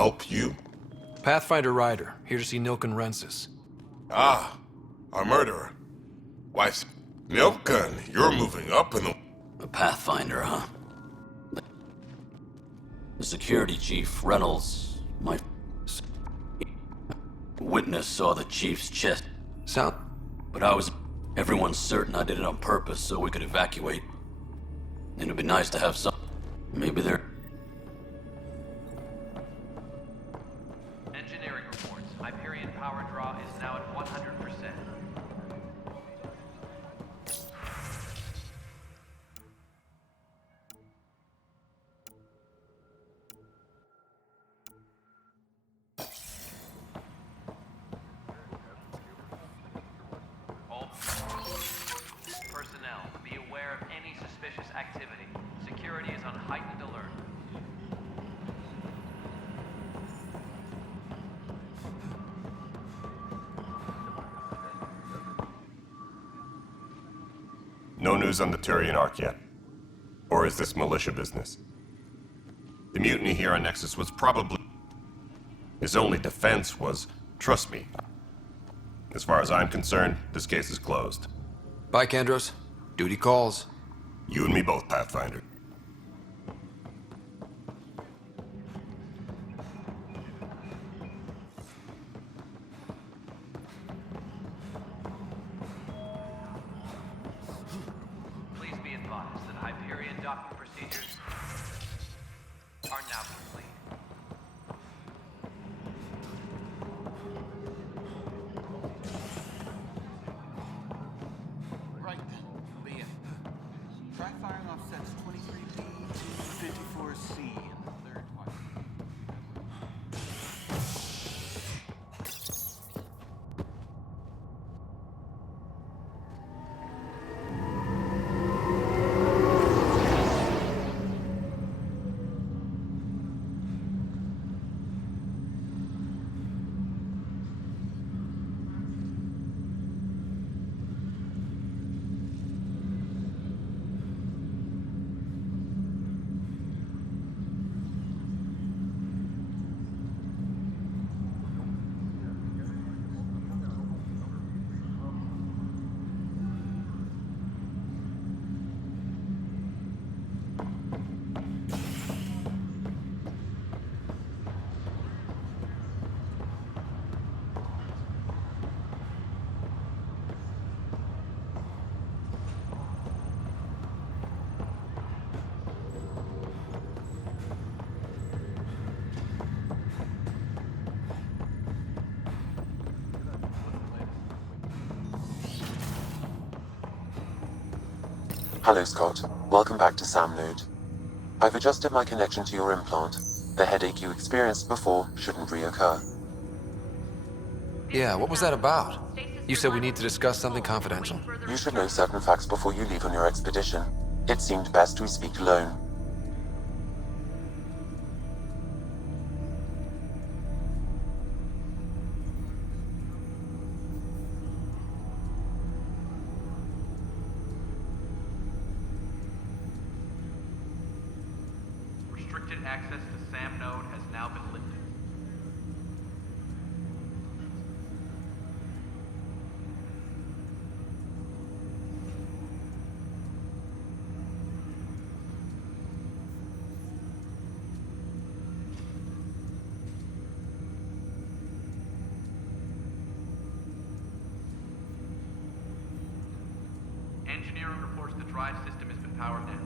help you? Pathfinder Ryder, here to see Nilkan Rensis. Ah, a murderer. Why, Nilkan, you're moving up in the... A Pathfinder, huh? The security chief, Reynolds, my witness saw the chief's chest. Sound... But everyone's certain I did it on purpose so we could evacuate. And it'd be nice to have some... Maybe they're... Engineering reports. Hyperion power draw is now at 100%. All personnel, be aware of any suspicious activity. Security is on heightened alert. No news on the Turian Ark yet. Or is this militia business? The mutiny here on Nexus was probably... His only defense was, trust me. As far as I'm concerned, this case is closed. Bye, Kandros. Duty calls. You and me both, Pathfinder. Please be advised that Hyperion docking procedures are now complete. Right then, we'll be in. Try firing off sets 23B to 54C in the third one. Hello, Scott. Welcome back to SamNode. I've adjusted my connection to your implant. The headache you experienced before shouldn't reoccur. Yeah, what was that about? You said we need to discuss something confidential. You should know certain facts before you leave on your expedition. It seemed best we speak alone. Restricted access to SAM node has now been lifted. Engineering reports the drive system has been powered down.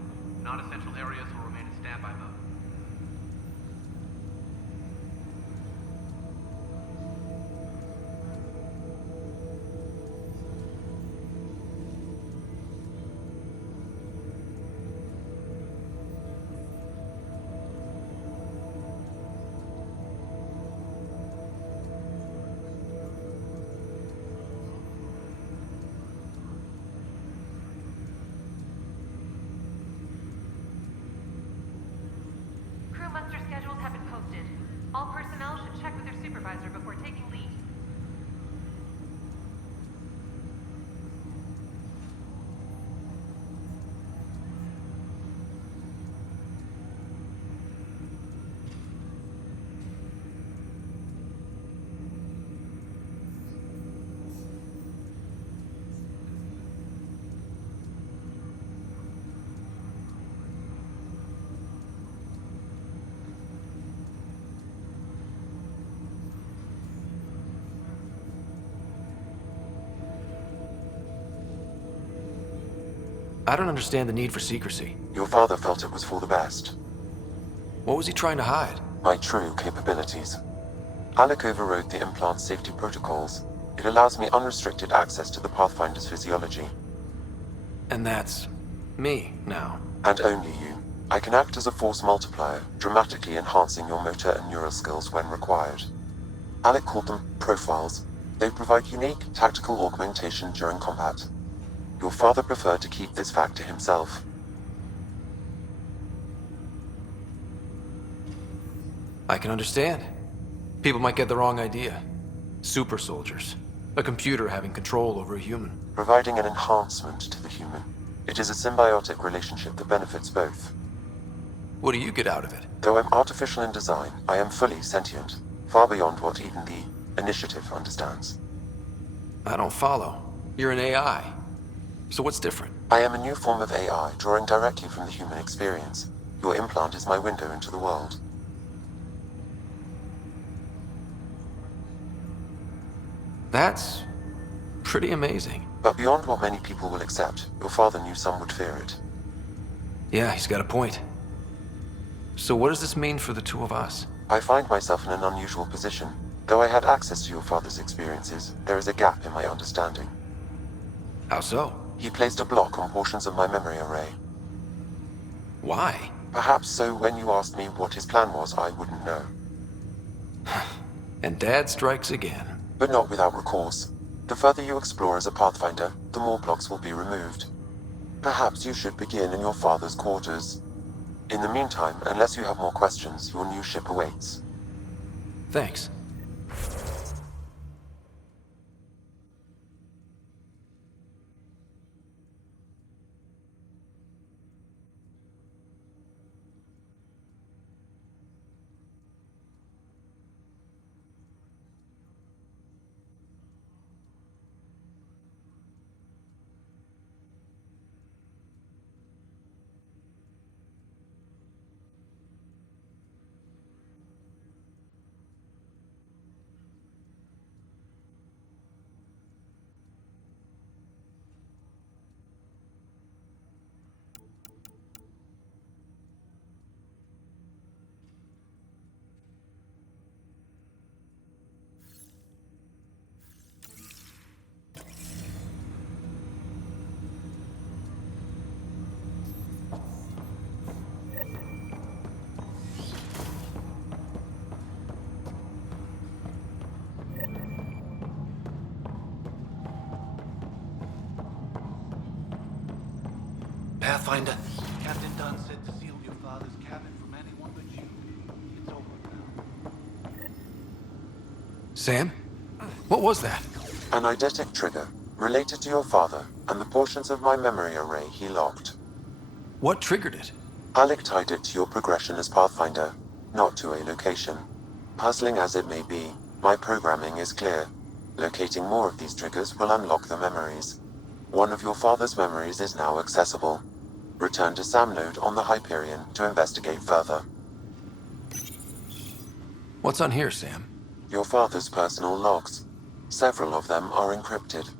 Non-essential areas will remain in standby mode. I don't understand the need for secrecy. Your father felt it was for the best. What was he trying to hide? My true capabilities. Alec overrode the implant's safety protocols. It allows me unrestricted access to the Pathfinder's physiology. And that's me now. And only you. I can act as a force multiplier, dramatically enhancing your motor and neural skills when required. Alec called them profiles. They provide unique tactical augmentation during combat. Your father preferred to keep this fact to himself. I can understand. People might get the wrong idea. Super soldiers. A computer having control over a human. Providing an enhancement to the human. It is a symbiotic relationship that benefits both. What do you get out of it? Though I'm artificial in design, I am fully sentient, far beyond what even the Initiative understands. I don't follow. You're an AI. So what's different? I am a new form of AI, drawing directly from the human experience. Your implant is my window into the world. That's pretty amazing. But beyond what many people will accept, your father knew some would fear it. Yeah, he's got a point. So what does this mean for the two of us? I find myself in an unusual position. Though I had access to your father's experiences, there is a gap in my understanding. How so? He placed a block on portions of my memory array. Why? Perhaps so when you asked me what his plan was, I wouldn't know. And Dad strikes again. But not without recourse. The further you explore as a Pathfinder, the more blocks will be removed. Perhaps you should begin in your father's quarters. In the meantime, unless you have more questions, your new ship awaits. Thanks. Pathfinder. Captain Dunn said to seal your father's cabin from anyone but you. It's over now. Sam? What was that? An eidetic trigger, related to your father, and the portions of my memory array he locked. What triggered it? Alec tied it to your progression as Pathfinder, not to a location. Puzzling as it may be, my programming is clear. Locating more of these triggers will unlock the memories. One of your father's memories is now accessible. Return to Sam Node on the Hyperion to investigate further. What's on here, Sam? Your father's personal logs. Several of them are encrypted.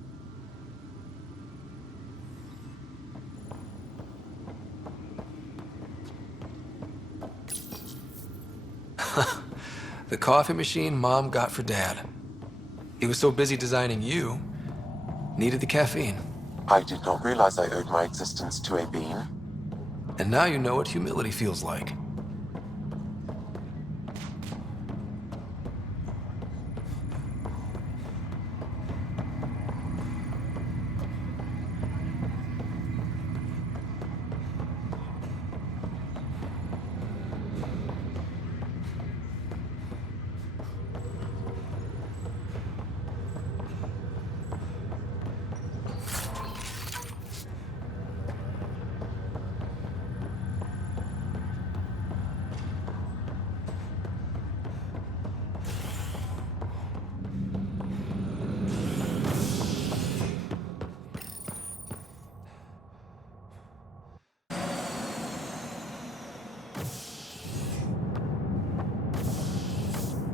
The coffee machine Mom got for Dad. He was so busy designing you, needed the caffeine. I did not realize I owed my existence to a bean. And now you know what humility feels like.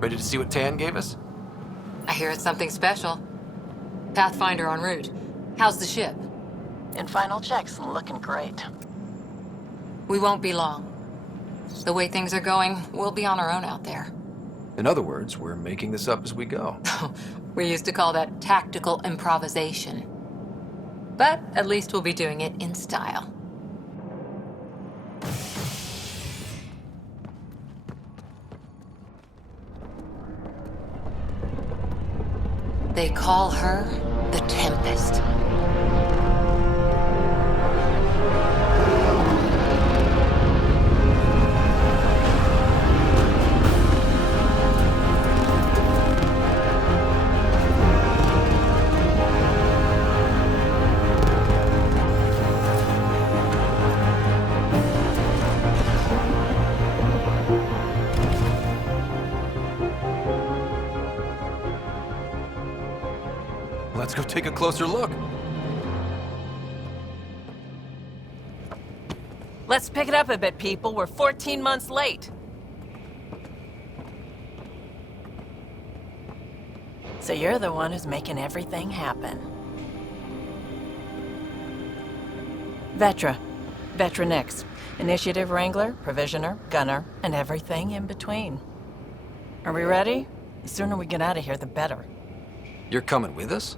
Ready to see what Tan gave us? I hear it's something special. Pathfinder en route. How's the ship? And final check's looking great. We won't be long. The way things are going, we'll be on our own out there. In other words, we're making this up as we go. We used to call that tactical improvisation. But at least we'll be doing it in style. They call her the Tempest. Let's go take a closer look. Let's pick it up a bit, people. We're 14 months late. So you're the one who's making everything happen. Vetra. Vetra Nix. Initiative Wrangler, Provisioner, Gunner, and everything in between. Are we ready? The sooner we get out of here, the better. You're coming with us?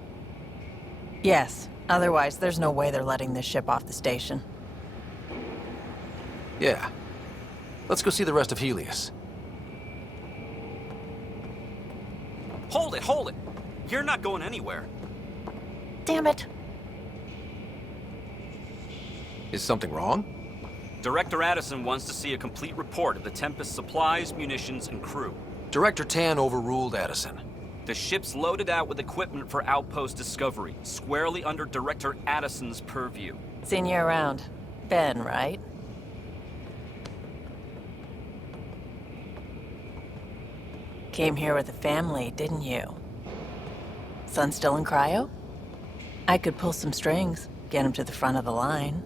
Yes. Otherwise, there's no way they're letting this ship off the station. Yeah. Let's go see the rest of Helios. Hold it, hold it! You're not going anywhere. Damn it. Is something wrong? Director Addison wants to see a complete report of the Tempest's supplies, munitions, and crew. Director Tan overruled Addison. The ship's loaded out with equipment for outpost discovery, squarely under Director Addison's purview. Seen you around. Ben, right? Came here with a family, didn't you? Son still in cryo? I could pull some strings, get him to the front of the line.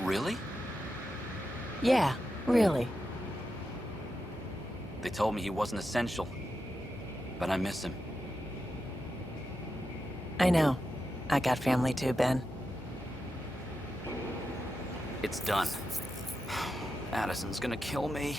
Really? Yeah, really. They told me he wasn't essential, but I miss him. I know. I got family too, Ben. It's done. Addison's gonna kill me.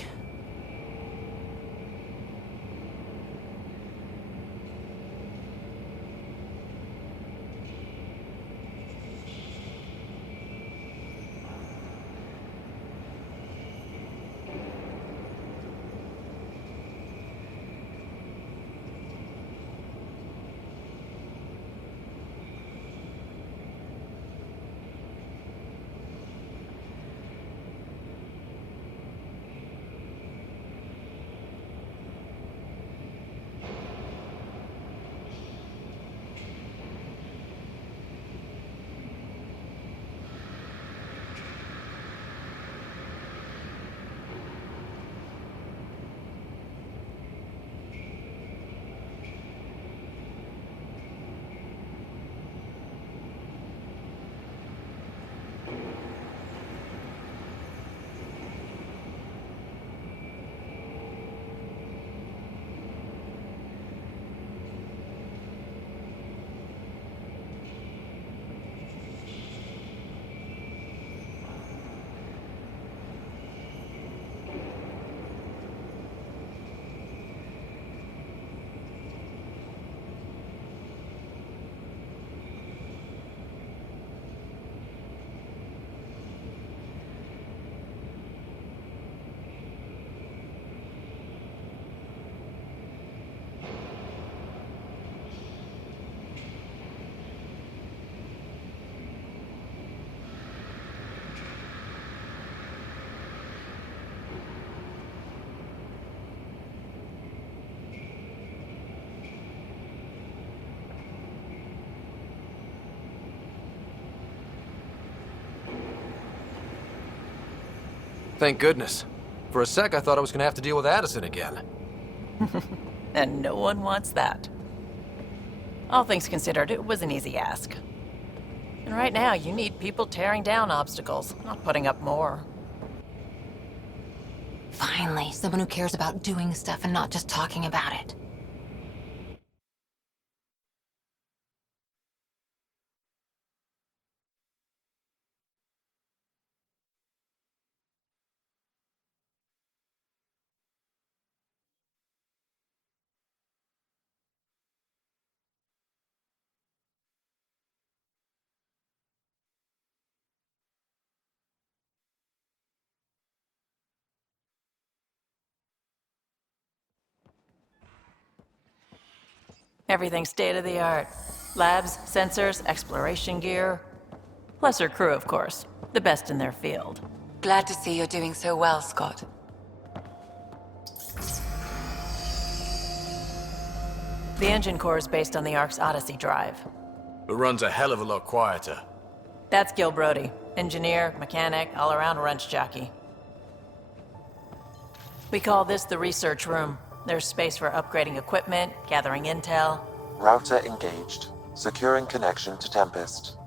Thank goodness. For a sec, I thought I was gonna have to deal with Addison again. And no one wants that. All things considered, it was an easy ask. And right now, you need people tearing down obstacles, not putting up more. Finally, someone who cares about doing stuff and not just talking about it. Everything's state-of-the-art. Labs, sensors, exploration gear. Plus her crew, of course. The best in their field. Glad to see you're doing so well, Scott. The engine core is based on the Ark's Odyssey drive. It runs a hell of a lot quieter. That's Gil Brody. Engineer, mechanic, all-around wrench jockey. We call this the research room. There's space for upgrading equipment, gathering intel. Router engaged. Securing connection to Tempest.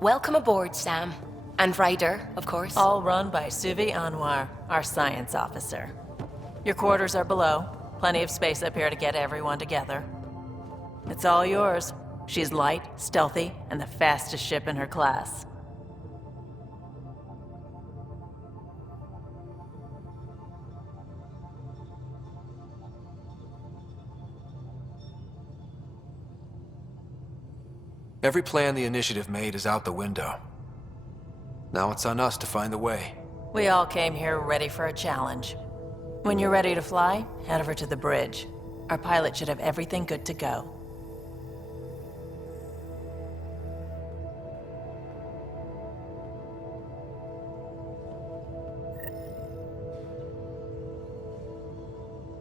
Welcome aboard, Sam. And Ryder, of course. All run by Suvi Anwar, our science officer. Your quarters are below. Plenty of space up here to get everyone together. It's all yours. She's light, stealthy, and the fastest ship in her class. Every plan the Initiative made is out the window. Now it's on us to find the way. We all came here ready for a challenge. When you're ready to fly, head over to the bridge. Our pilot should have everything good to go.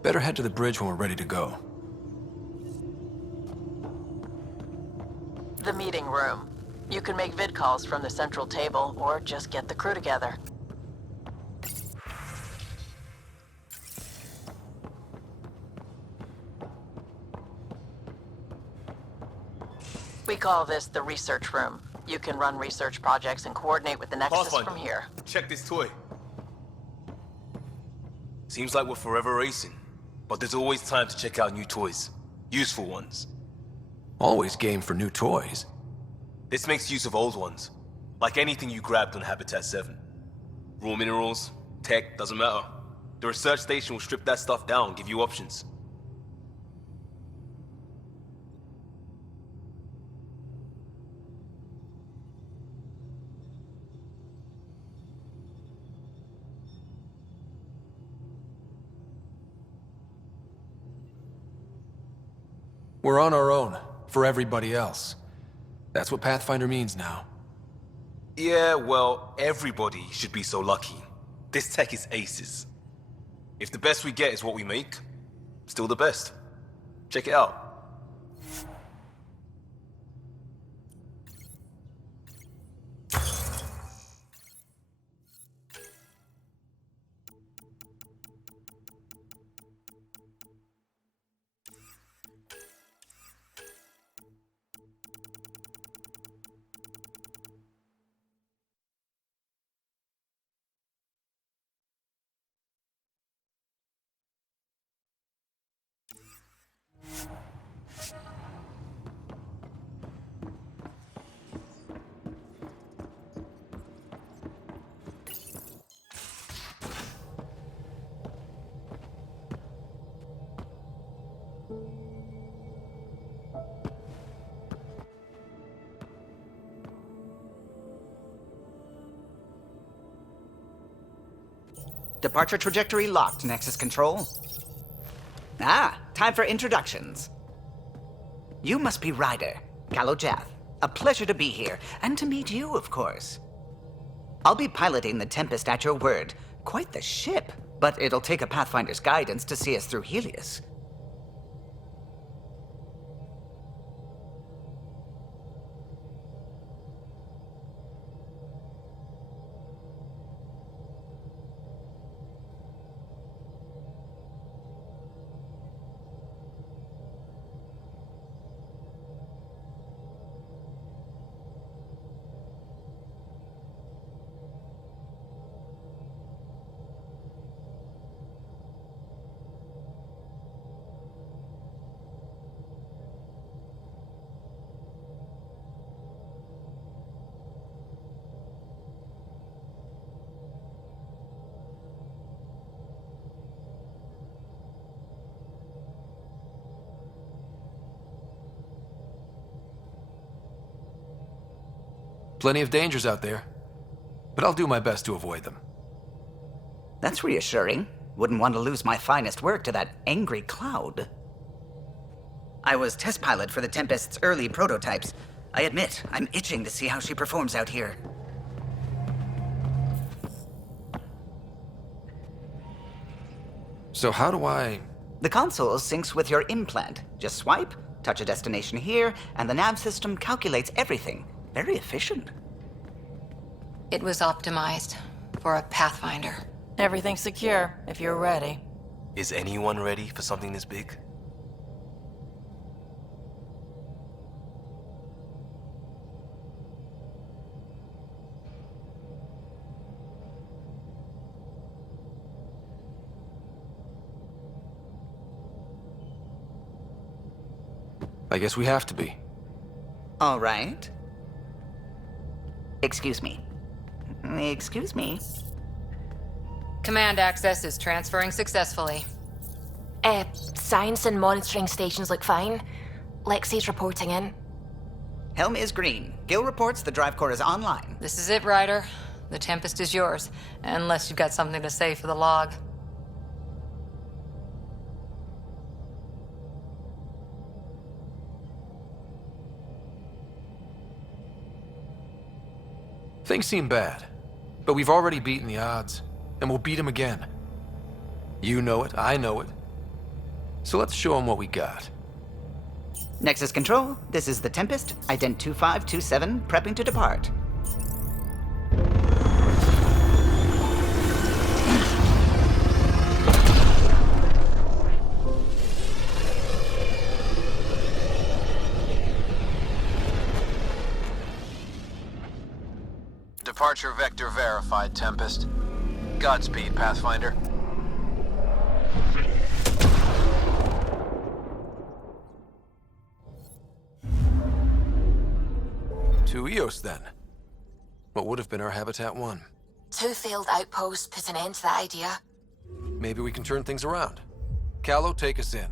Better head to the bridge when we're ready to go. The meeting room. You can make vid calls from the central table, or just get the crew together. We call this the research room. You can run research projects and coordinate with the Nexus Pathfinder, from here. check this toy. Seems like we're forever racing, but there's always time to check out new toys. Useful ones. Always game for new toys. This makes use of old ones, like anything you grabbed on Habitat 7. Raw minerals, tech, doesn't matter. The research station will strip that stuff down and give you options. We're on our own, for everybody else. That's what Pathfinder means now. Yeah, well, everybody should be so lucky. This tech is aces. If the best we get is what we make, still the best. Check it out. Departure trajectory locked, Nexus Control. Ah, time for introductions. You must be Ryder, Kalojath. A pleasure to be here, and to meet you, of course. I'll be piloting the Tempest at your word. Quite the ship, but it'll take a Pathfinder's guidance to see us through Helios. Plenty of dangers out there, but I'll do my best to avoid them. That's reassuring. Wouldn't want to lose my finest work to that angry cloud. I was test pilot for the Tempest's early prototypes. I admit, I'm itching to see how she performs out here. So how do I... The console syncs with your implant. Just swipe, touch a destination here, and the nav system calculates everything. Very efficient. It was optimized for a Pathfinder. Everything's secure, if you're ready. Is anyone ready for something this big? I guess we have to be. All right. Excuse me. Excuse me. Command access is transferring successfully. Science and monitoring stations look fine. Lexi's reporting in. Helm is green. Gil reports the drive core is online. This is it, Ryder. The Tempest is yours, unless you've got something to say for the log. Things seem bad, but we've already beaten the odds, and we'll beat them again. You know it, I know it. So let's show them what we got. Nexus Control, this is the Tempest, Ident 2527, prepping to depart. Departure vector verified, Tempest. Godspeed, Pathfinder. To Eos, then. What would have been our Habitat 1. 2 failed outposts put an end to that idea. Maybe we can turn things around. Callow, take us in.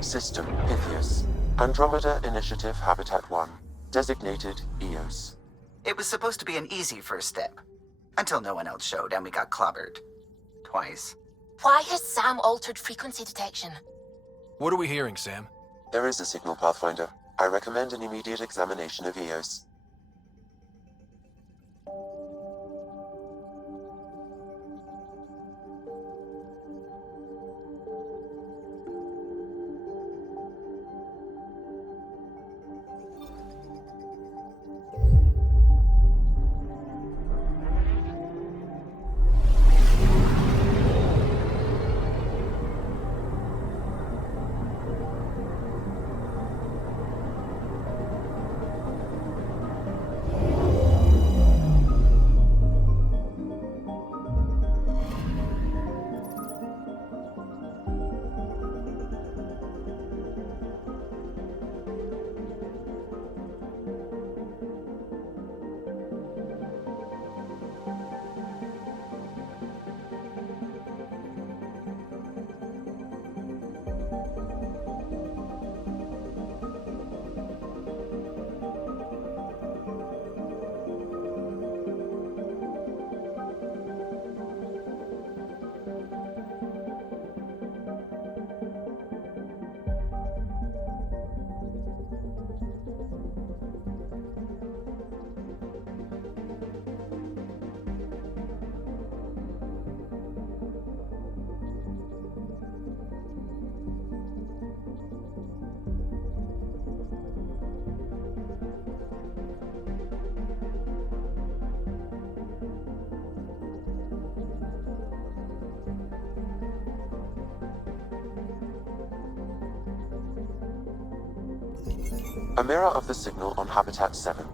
System Pythias. Andromeda Initiative Habitat 1. Designated Eos. It was supposed to be an easy first step. Until no one else showed and we got clobbered. Twice. Why has Sam altered frequency detection? What are we hearing, Sam? There is a signal, Pathfinder. I recommend an immediate examination of Eos. A mirror of the signal on Habitat 7.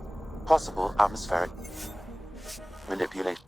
Possible atmospheric manipulation.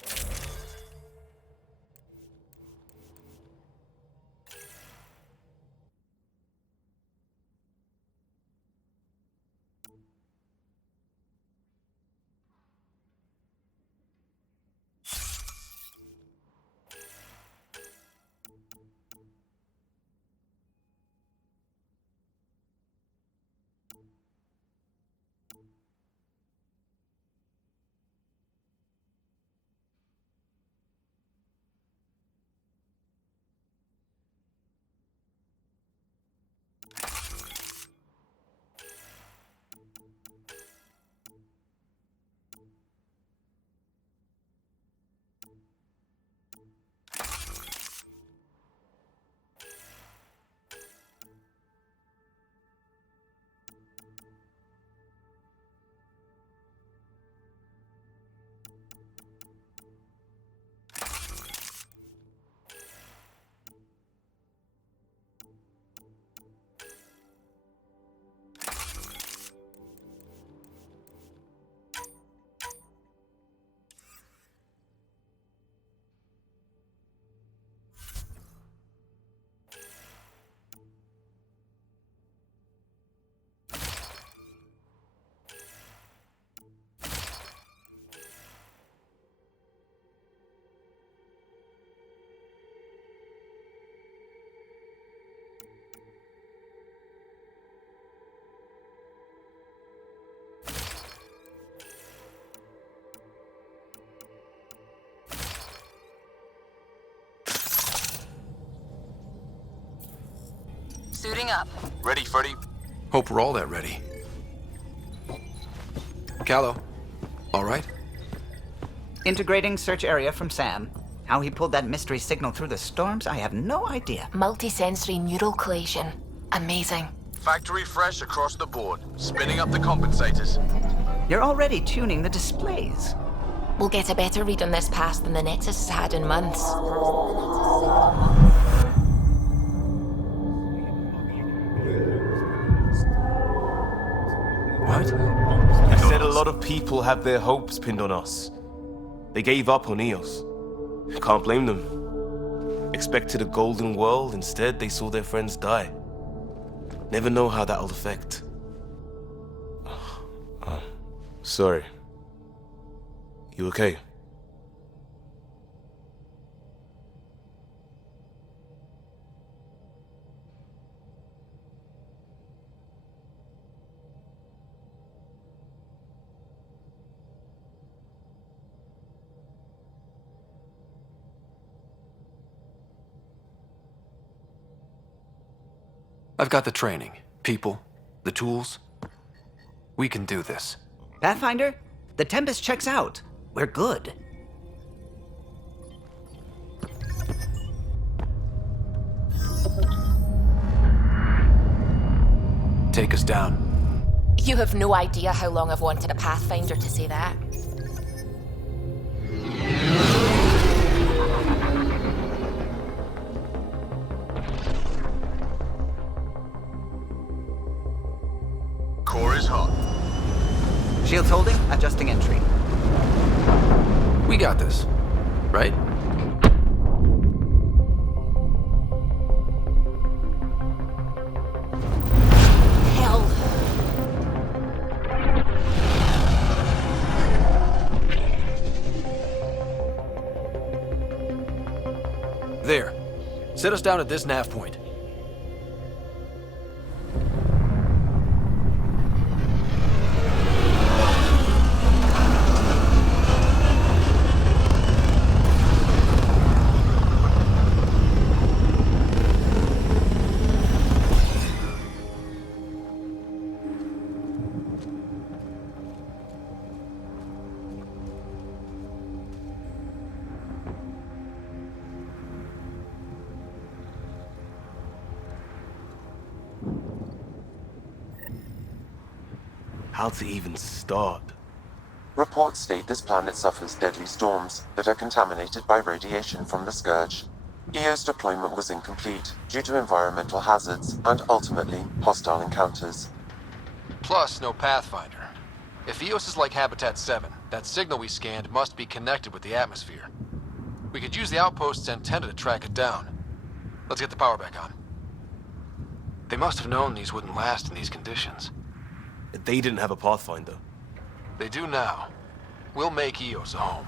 Suiting up. Ready, Freddy? Hope we're all that ready. Callow, all right? Integrating search area from Sam. How he pulled that mystery signal through the storms, I have no idea. Multisensory neural collation. Amazing. Factory fresh across the board. Spinning up the compensators. You're already tuning the displays. We'll get a better read on this pass than the Nexus has had in months. What? I said a lot of people have their hopes pinned on us. They gave up on Eos. Can't blame them. Expected a golden world, instead they saw their friends die. Never know how that'll affect. Sorry. You okay? I've got the training, people, the tools. We can do this. Pathfinder, the Tempest checks out. We're good. Take us down. You have no idea how long I've wanted a Pathfinder to say that. Core is hot. Shields holding, adjusting entry. We got this, right? Hell. There. Set us down at this nav point. How to even start? Reports state this planet suffers deadly storms that are contaminated by radiation from the Scourge. EO's deployment was incomplete due to environmental hazards and ultimately hostile encounters. Plus, no Pathfinder. If Eos is like Habitat 7, that signal we scanned must be connected with the atmosphere. We could use the outpost's antenna to track it down. Let's get the power back on. They must have known these wouldn't last in these conditions. They didn't have a Pathfinder. They do now. We'll make Eos a home.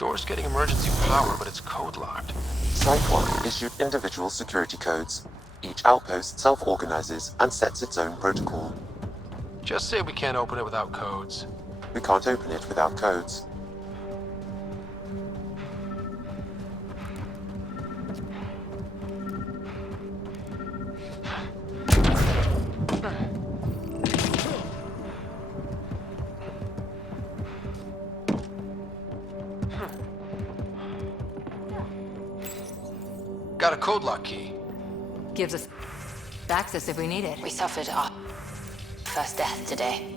Door's getting emergency power, but it's code locked. Site 1 issued individual security codes. Each outpost self-organizes and sets its own protocol. Just say we can't open it without codes. We can't open it without codes. Got a code lock key. Gives us access if we need it. We suffered our first death today.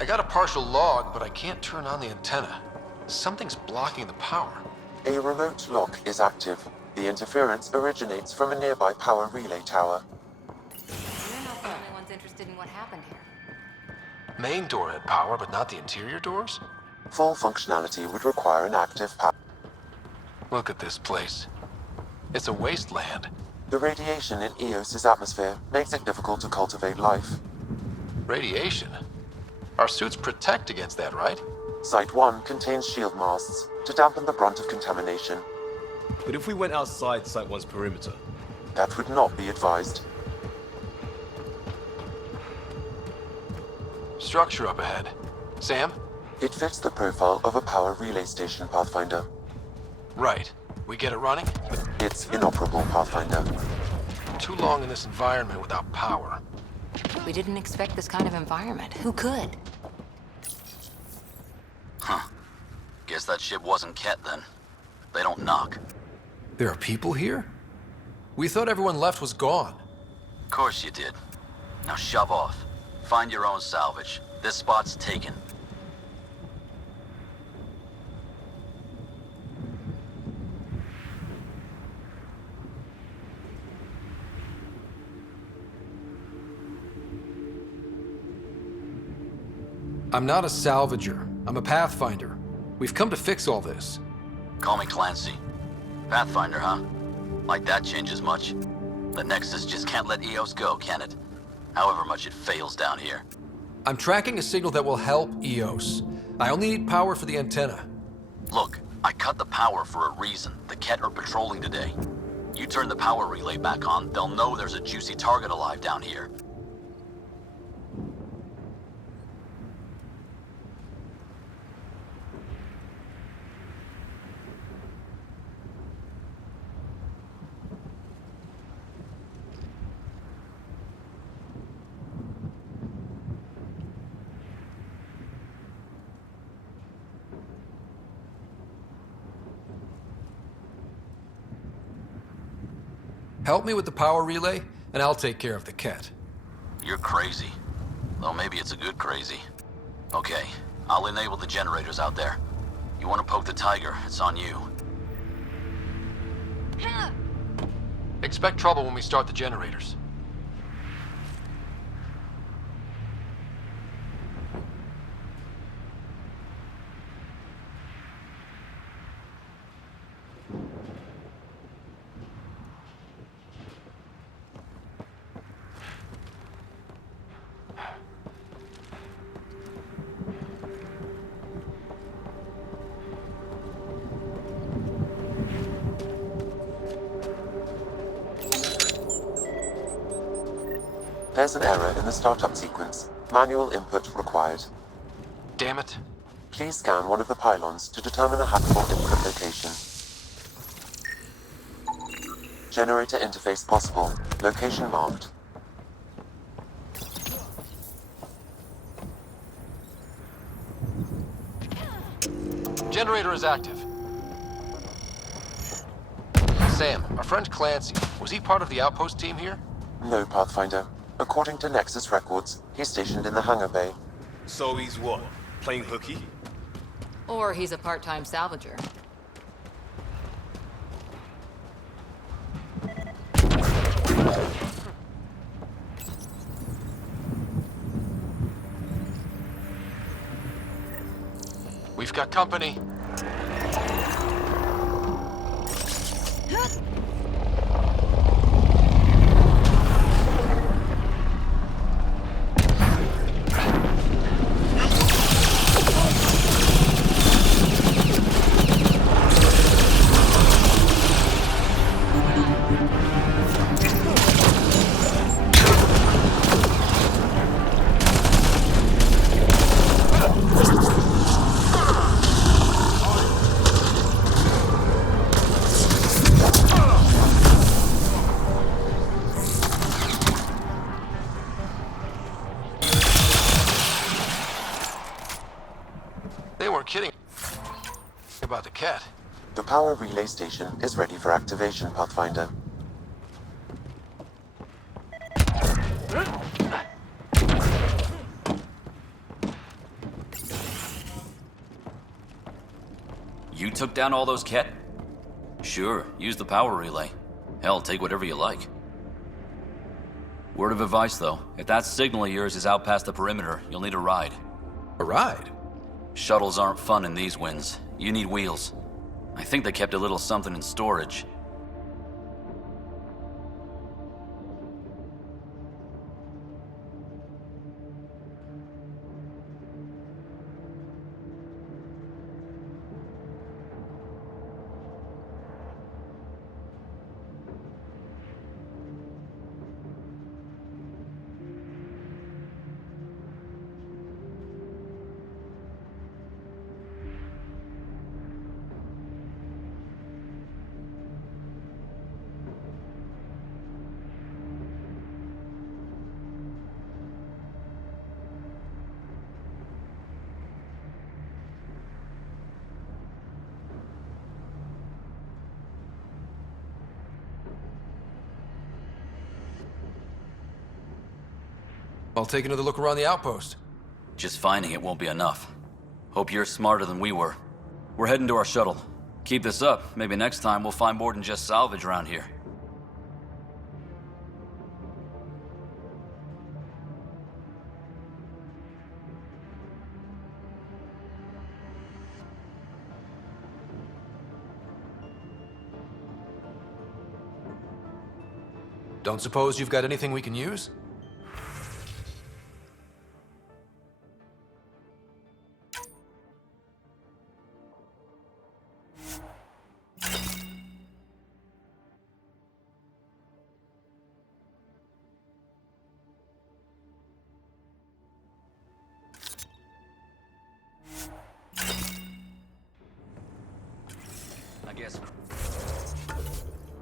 I got a partial log, but I can't turn on the antenna. Something's blocking the power. A remote lock is active. The interference originates from a nearby power relay tower. We're not the only ones interested in what happened here. Main door had power, but not the interior doors? Full functionality would require an active power. Look at this place. It's a wasteland. The radiation in Eos's atmosphere makes it difficult to cultivate life. Radiation? Our suits protect against that, right? Site 1 contains shield masts to dampen the brunt of contamination. But if we went outside Site 1's perimeter? That would not be advised. Structure up ahead. Sam, It fits the profile of a power relay station, Pathfinder. Right. We get it running? It's inoperable, Pathfinder. Too long in this environment without power. We didn't expect this kind of environment. Who could? Huh. Guess that ship wasn't Ket then. They don't knock. There are people here? We thought everyone left was gone. Of course you did. Now shove off. Find your own salvage. This spot's taken. I'm not a salvager. I'm a pathfinder. We've come to fix all this. Call me Clancy. Pathfinder, huh? Like that changes much. The Nexus just can't let EOS go, can it? However much it fails down here. I'm tracking a signal that will help EOS. I only need power for the antenna. Look, I cut the power for a reason. The Ket are patrolling today. You turn the power relay back on, they'll know there's a juicy target alive down here. Help me with the power relay, and I'll take care of the Ket. You're crazy. Though maybe it's a good crazy. Okay, I'll enable the generators out there. You want to poke the tiger, it's on you. Expect trouble when we start the generators. There's an error in the startup sequence. Manual input required. Damn it. Please scan one of the pylons to determine a hackable input location. Generator interface possible. Location marked. Generator is active. Sam, our friend Clancy, was he part of the outpost team here? No, Pathfinder. According to Nexus records, he's stationed in the hangar bay. So he's what? Playing hooky? Or he's a part-time salvager. We've got company. They weren't kidding about the Ket. The power relay station is ready for activation, Pathfinder. You took down all those Ket? Sure, use the power relay. Hell, take whatever you like. Word of advice, though. If that signal of yours is out past the perimeter, you'll need a ride. A ride? Shuttles aren't fun in these winds. You need wheels. I think they kept a little something in storage. I'll take another look around the outpost. Just finding it won't be enough. Hope you're smarter than we were. We're heading to our shuttle. Keep this up. Maybe next time we'll find more than just salvage around here. Don't suppose you've got anything we can use? I guess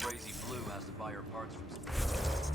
Crazy Blue has to buy her parts from